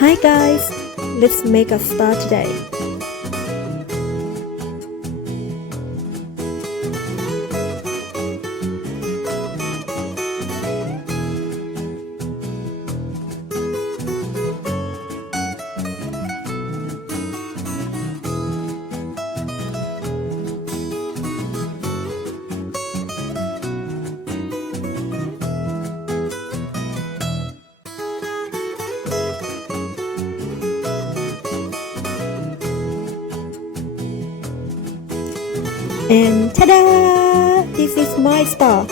Hi guys, let's make a start today. And ta-da! This is my star.